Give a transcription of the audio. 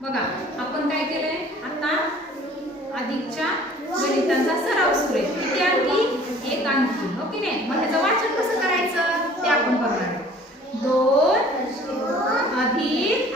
बघा आपण काय केलंय आता अधिकच्या गणितांचा सराव सुरू आहे. किती अंकी? एक अंकी. हो की नाही? मग ह्याचं वाचन कसं करायचं ते आपण बघणार आहे. 2 अधिक